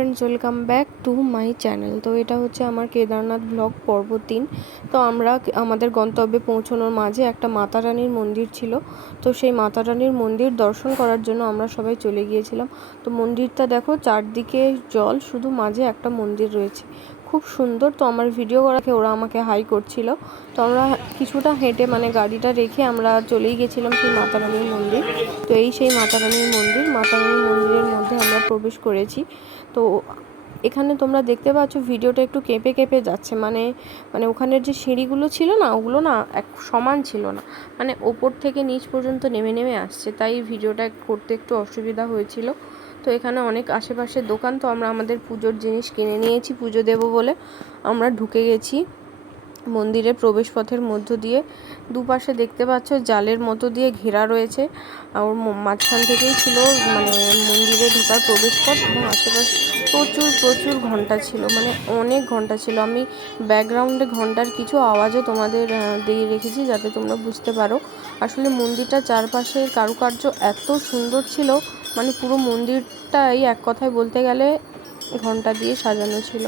Friends, welcome back to my channel. তো এটা হচ্ছে আমার কেদারনাথ ব্লগ পর্ব 3। তো আমরা আমাদের গন্তব্যে পৌঁছানোর মাঝে একটা মাতা রানীর মন্দির ছিল। তো সেই মাতা রানীর মন্দির দর্শন করার জন্য আমরা সবাই চলে গিয়েছিলাম। তো মন্দিরটা দেখো, চারদিকে জল, শুধু মাঝে একটা মন্দির রয়েছে, খুব সুন্দর। তো আমার ভিডিও করাকে ওরা আমাকে হাই করছিল। তো আমরা কিছুটা হেঁটে গাড়িটা রেখে আমরা চলেই গেছিলাম সেই মাতা রানীর মন্দির। তো এই সেই মাতা রানীর মন্দির। মাতা রানীর মন্দিরের মধ্যে আমরা প্রবেশ করেছি। তো এখানে তোমরা দেখতে পাচ্ছ ভিডিওটা একটু কেঁপে কেঁপে যাচ্ছে, মানে ওখানের যে সিঁড়িগুলো ছিল না, ওগুলো না এক সমান ছিল না, ওপর থেকে নিচ পর্যন্ত নেমে নেমে আসছে, তাই ভিডিওটা করতে একটু অসুবিধা হয়েছিল। তো এখানে অনেক আশেপাশে দোকান। তো আমরা আমাদের পুজোর জিনিস কিনে নিয়েছি, পুজো দেবো বলে আমরা ঢুকে গেছি মন্দিরের প্রবেশপথের মধ্য দিয়ে। দুপাশে দেখতে পাচ্ছ জালের মতো দিয়ে ঘেরা রয়েছে, আর মাঝখান থেকেই ছিল মন্দিরে ঢোকার প্রবেশপথ, এবং আশেপাশে প্রচুর ঘন্টা ছিল, অনেক ঘন্টা ছিল। আমি ব্যাকগ্রাউন্ডে ঘন্টার কিছু আওয়াজও তোমাদের দিয়ে রেখেছি যাতে তোমরা বুঝতে পারো। আসলে মন্দিরটা চারপাশের কারুকার্য এত সুন্দর ছিল, পুরো মন্দিরটাই এক কথায় বলতে গেলে ঘন্টা দিয়ে সাজানো ছিল।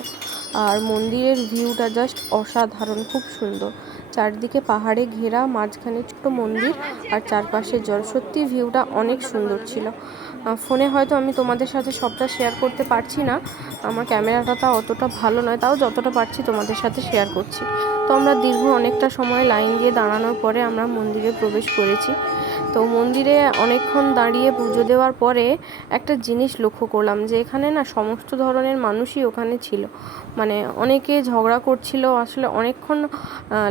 আর মন্দিরের ভিউটা জাস্ট অসাধারণ, খুব সুন্দর। চারদিকে পাহাড়ে ঘেরা, মাঝখানে ছোট মন্দির আর চারপাশে জল। সত্যি ভিউটা অনেক সুন্দর ছিল। ফোনে হয়তো আমি তোমাদের সাথে সবটা শেয়ার করতে পারছি না, আমার ক্যামেরাটা অতটা ভালো নয়, তাও যতটা পারছি তোমাদের সাথে শেয়ার করছি। তো আমরা দীর্ঘ অনেকটা সময় লাইন দিয়ে দাঁড়ানোর পরে আমরা মন্দিরে প্রবেশ করেছি। তো মন্দিরে অনেকক্ষণ দাঁড়িয়ে পুজো দেওয়ার পরে একটা জিনিস লক্ষ্য করলাম, যে এখানে না সমস্ত ধরনের মানুষই ওখানে ছিল। অনেকে ঝগড়া করছিল, আসলে অনেকক্ষণ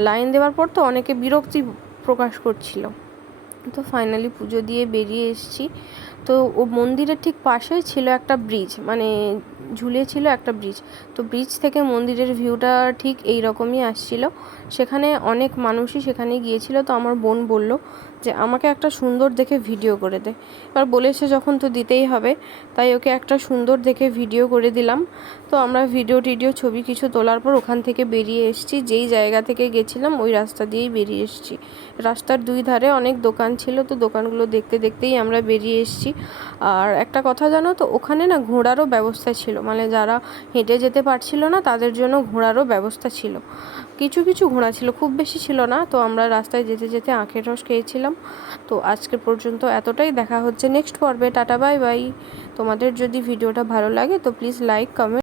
লাইন দেওয়ার পর তো অনেকে বিরক্তি প্রকাশ করছিল। তো ফাইনালি পুজো দিয়ে বেরিয়ে এসেছি। তো ও মন্দিরের ঠিক পাশেই ছিল একটা ব্রিজ, ঝুলে ছিল একটা ব্রিজ। তো ব্রিজ থেকে মন্দিরের ভিউটা ঠিক এই রকমই আসছিল। সেখানে অনেক মানুষই সেখানে গিয়েছিল। তো আমার বোন বলল যে আমাকে একটা সুন্দর দেখে ভিডিও করে দে। এবার বলেছে যখন, তো দিতেই হবে, তাই ওকে একটা সুন্দর দেখে ভিডিও করে দিলাম। তো আমরা ভিডিও ছবি কিছু তোলার পর ওখান থেকে বেরিয়ে এসেছি। যেই জায়গা থেকে গেছিলাম ওই রাস্তা দিয়েই বেরিয়ে এসেছি। রাস্তার দুই ধারে অনেক দোকান ছিল, তো দোকানগুলো দেখতে দেখতেই আমরা বেরিয়ে এসেছি। আর একটা কথা জানো তো, ওখানে না ঘোড়ারও ব্যবস্থা ছিল, যারা হেঁটে যেতে পারছিল না তাদের জন্য ঘোড়ারও ব্যবস্থা ছিল। কিছু কিছু ঘোড়া ছিল, খুব বেশি ছিল না। তো আমরা রাস্তায় যেতে যেতে আখের রস খেয়েছিলাম। তো আজকে পর্যন্ত এতটাই, দেখা হচ্ছে নেক্সট পর্বে। Tata, bye bye. তোমাদের যদি ভিডিওটা ভালো লাগে তো প্লিজ লাইক, কমেন্ট।